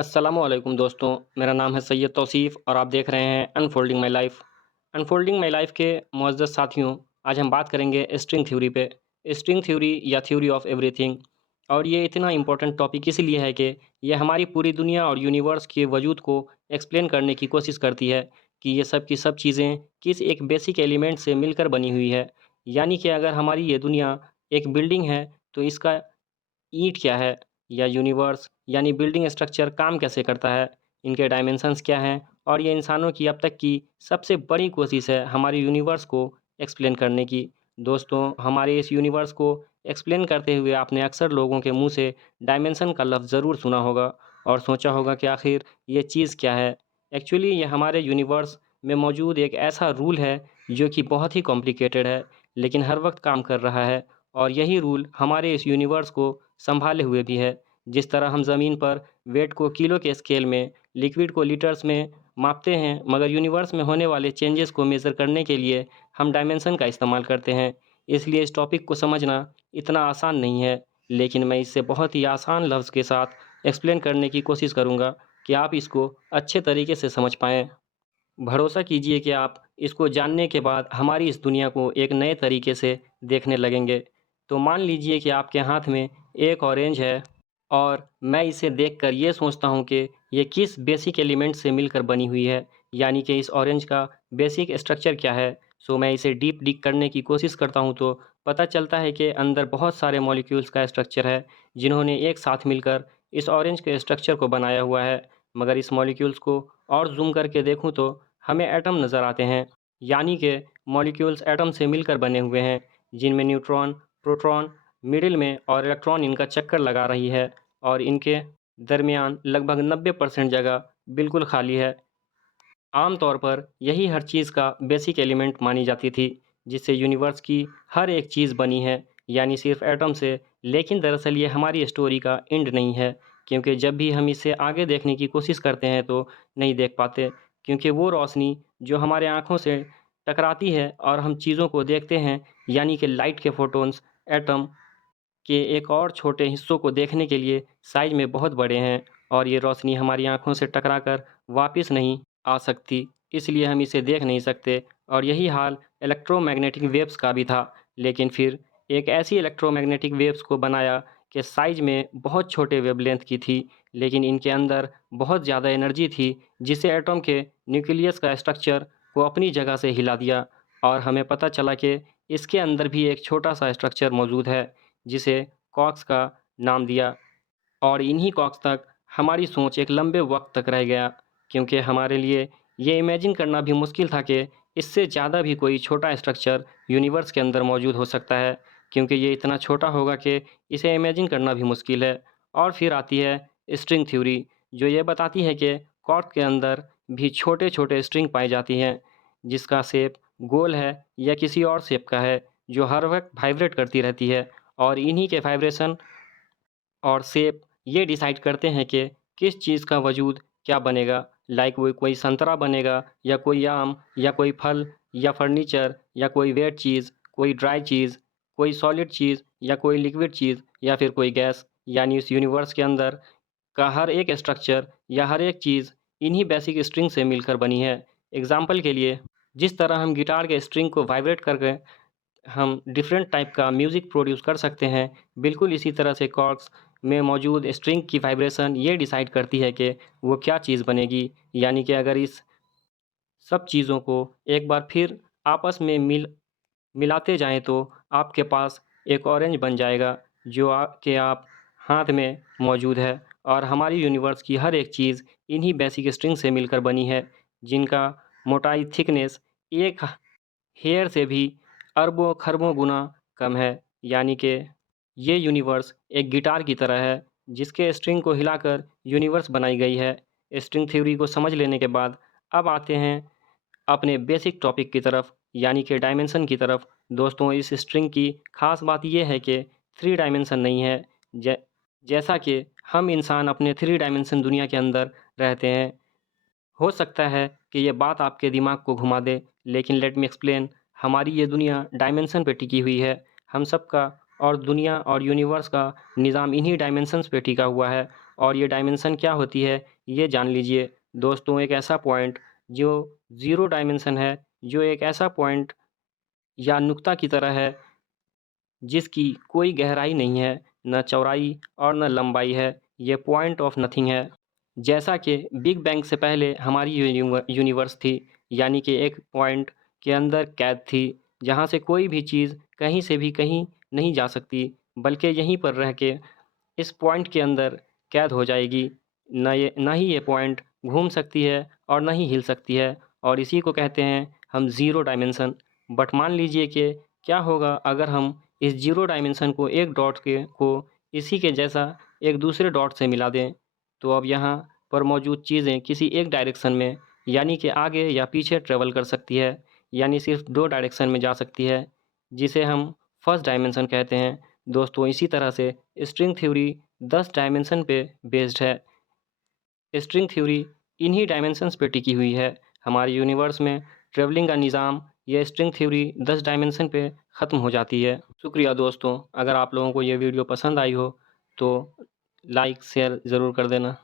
अस्सलामुअलैकुम दोस्तों, मेरा नाम है सैयद तौसीफ़ और आप देख रहे हैं unfolding my life. Unfolding my life के मुअज़्ज़ज़ साथियों, आज हम बात करेंगे स्ट्रिंग थ्योरी पे। स्ट्रिंग थ्योरी या थ्योरी ऑफ़ एवरीथिंग। और ये इतना इम्पोर्टेंट टॉपिक इसलिए है कि ये हमारी पूरी दुनिया और यूनिवर्स के वजूद को एक्सप्लेन करने की कोशिश करती है कि ये सब की सब चीज़ें किस एक बेसिक एलिमेंट से मिलकर बनी हुई है। यानी कि अगर हमारी ये दुनिया एक बिल्डिंग है, तो इसका ईंट क्या है, या यूनिवर्स यानी बिल्डिंग स्ट्रक्चर काम कैसे करता है, इनके डायमेंशंस क्या हैं, और ये इंसानों की अब तक की सबसे बड़ी कोशिश है हमारे यूनिवर्स को एक्सप्लेन करने की। दोस्तों, हमारे इस यूनिवर्स को एक्सप्लेन करते हुए आपने अक्सर लोगों के मुंह से डायमेंशन का लफ्ज़ ज़रूर सुना होगा और सोचा होगा कि आखिर ये चीज़ क्या है। एक्चुअली ये हमारे यूनिवर्स में मौजूद एक ऐसा रूल है जो कि बहुत ही कॉम्प्लिकेटेड है, लेकिन हर वक्त काम कर रहा है। और यही रूल हमारे इस यूनिवर्स को संभाले हुए भी है। जिस तरह हम ज़मीन पर वेट को किलो के स्केल में, लिक्विड को लीटर्स में मापते हैं, मगर यूनिवर्स में होने वाले चेंजेस को मेज़र करने के लिए हम डायमेंशन का इस्तेमाल करते हैं। इसलिए इस टॉपिक को समझना इतना आसान नहीं है, लेकिन मैं इसे बहुत ही आसान लफ्ज़ के साथ एक्सप्लेन करने की कोशिश करूँगा कि आप इसको अच्छे तरीके से समझ पाएँ। भरोसा कीजिए कि आप इसको जानने के बाद हमारी इस दुनिया को एक नए तरीके से देखने लगेंगे। तो मान लीजिए कि आपके हाथ में एक ऑरेंज है और मैं इसे देखकर ये सोचता हूँ कि ये किस बेसिक एलिमेंट से मिलकर बनी हुई है, यानी कि इस ऑरेंज का बेसिक स्ट्रक्चर क्या है। सो मैं इसे डीप डिग करने की कोशिश करता हूँ तो पता चलता है कि अंदर बहुत सारे मॉलिक्यूल्स का स्ट्रक्चर है, जिन्होंने एक साथ मिलकर इस ऑरेंज के स्ट्रक्चर को बनाया हुआ है। मगर इस मॉलिक्यूल्स को और जूम करके देखूँ तो हमें एटम नज़र आते हैं, यानी कि मॉलिक्यूल्स एटम से मिलकर बने हुए हैं, जिनमें न्यूट्रॉन, प्रोटॉन मिडिल में और इलेक्ट्रॉन इनका चक्कर लगा रही है, और इनके दरमियान लगभग 90% जगह बिल्कुल खाली है। आम तौर पर यही हर चीज़ का बेसिक एलिमेंट मानी जाती थी, जिससे यूनिवर्स की हर एक चीज़ बनी है, यानी सिर्फ एटम से। लेकिन दरअसल ये हमारी स्टोरी का एंड नहीं है, क्योंकि जब भी हम इसे आगे देखने की कोशिश करते हैं तो नहीं देख पाते, क्योंकि वो रोशनी जो हमारे आँखों से टकराती है और हम चीज़ों को देखते हैं, यानी कि लाइट के फोटॉन्स, एटम के एक और छोटे हिस्सों को देखने के लिए साइज में बहुत बड़े हैं, और ये रोशनी हमारी आंखों से टकराकर वापस नहीं आ सकती, इसलिए हम इसे देख नहीं सकते। और यही हाल इलेक्ट्रोमैग्नेटिक वेव्स का भी था, लेकिन फिर एक ऐसी इलेक्ट्रोमैग्नेटिक वेव्स को बनाया कि साइज में बहुत छोटे वेवलेंथ की थी, लेकिन इनके अंदर बहुत ज़्यादा एनर्जी थी, जिसे एटम के न्यूक्लियस का स्ट्रक्चर को अपनी जगह से हिला दिया। और हमें पता चला कि इसके अंदर भी एक छोटा सा स्ट्रक्चर मौजूद है, जिसे कॉक्स का नाम दिया। और इन्हीं कॉक्स तक हमारी सोच एक लंबे वक्त तक रह गया, क्योंकि हमारे लिए ये इमेजिन करना भी मुश्किल था कि इससे ज़्यादा भी कोई छोटा स्ट्रक्चर यूनिवर्स के अंदर मौजूद हो सकता है, क्योंकि ये इतना छोटा होगा कि इसे इमेजिन करना भी मुश्किल है। और फिर आती है स्ट्रिंग थ्योरी, जो ये बताती है कि कॉर्क के अंदर भी छोटे छोटे स्ट्रिंग पाई जाती हैं, जिसका शेप गोल है या किसी और शेप का है, जो हर वक्त वाइब्रेट करती रहती है। और इन्हीं के वाइब्रेशन और शेप ये डिसाइड करते हैं कि किस चीज़ का वजूद क्या बनेगा। लाइक वो कोई संतरा बनेगा, या कोई आम, या कोई फल, या फर्नीचर, या कोई वेट चीज़, कोई ड्राई चीज़, कोई सॉलिड चीज़, या कोई लिक्विड चीज़, या फिर कोई गैस। यानी इस यूनिवर्स के अंदर का हर एक स्ट्रक्चर या हर एक चीज़ इन्हीं बेसिक स्ट्रिंग से मिलकर बनी है। एग्जाम्पल के लिए, जिस तरह हम गिटार के स्ट्रिंग को वाइब्रेट करके हम डिफरेंट टाइप का म्यूज़िक प्रोड्यूस कर सकते हैं, बिल्कुल इसी तरह से कॉर्ड्स में मौजूद स्ट्रिंग की वाइब्रेशन ये डिसाइड करती है कि वो क्या चीज़ बनेगी। यानी कि अगर इस सब चीज़ों को एक बार फिर आपस में मिलाते जाएँ तो आपके पास एक ऑरेंज बन जाएगा, जो आप हाथ में मौजूद है। और हमारी यूनिवर्स की हर एक चीज़ इन्हीं बेसिक स्ट्रिंग से मिलकर बनी है, जिनका मोटाई थिकनेस एक हेयर से भी अरबों खरबों गुना कम है। यानी कि ये यूनिवर्स एक गिटार की तरह है, जिसके स्ट्रिंग को हिलाकर यूनिवर्स बनाई गई है। स्ट्रिंग थ्योरी को समझ लेने के बाद अब आते हैं अपने बेसिक टॉपिक की तरफ, यानी कि डायमेंशन की तरफ। दोस्तों, इस स्ट्रिंग की खास बात यह है कि थ्री डायमेंशन नहीं है। जै जैसा कि हम इंसान अपने थ्री डायमेंशन दुनिया के अंदर रहते हैं। हो सकता है कि ये बात आपके दिमाग को घुमा दे, लेकिन लेट मी एक्सप्लेन। हमारी ये दुनिया डायमेंशन पे टिकी हुई है। हम सबका और दुनिया और यूनिवर्स का निज़ाम इन्हीं डायमेंशंस पे टिका हुआ है। और ये डायमेंशन क्या होती है ये जान लीजिए। दोस्तों, एक ऐसा पॉइंट जो ज़ीरो डायमेंशन है, जो एक ऐसा पॉइंट या नुक्ता की तरह है जिसकी कोई गहराई नहीं है, न चौड़ाई और न लंबाई है। ये पॉइंट ऑफ नथिंग है। जैसा कि बिग बैंग से पहले हमारी यूनिवर्स थी, यानी कि एक पॉइंट के अंदर कैद थी, जहाँ से कोई भी चीज़ कहीं से भी कहीं नहीं जा सकती, बल्कि यहीं पर रह के इस पॉइंट के अंदर कैद हो जाएगी। ना ही ये पॉइंट घूम सकती है और ना ही हिल सकती है, और इसी को कहते हैं हम ज़ीरो डायमेंशन। बट मान लीजिए कि क्या होगा अगर हम इस ज़ीरो डायमेंशन को एक डॉट के को इसी के जैसा एक दूसरे डॉट से मिला दें, तो अब यहाँ पर मौजूद चीज़ें किसी एक डायरेक्शन में, यानी कि आगे या पीछे ट्रेवल कर सकती है, यानी सिर्फ दो डायरेक्शन में जा सकती है, जिसे हम फर्स्ट डायमेंशन कहते हैं। दोस्तों, इसी तरह से स्ट्रिंग थ्योरी 10 डायमेंशन पे बेस्ड है। स्ट्रिंग थ्योरी इन्हीं डायमेंशंस पे टिकी हुई है। हमारे यूनिवर्स में ट्रैवलिंग का निज़ाम, ये स्ट्रिंग थ्योरी 10 डायमेंशन पे ख़त्म हो जाती है। शुक्रिया दोस्तों, अगर आप लोगों को ये वीडियो पसंद आई हो तो लाइक शेयर ज़रूर कर देना।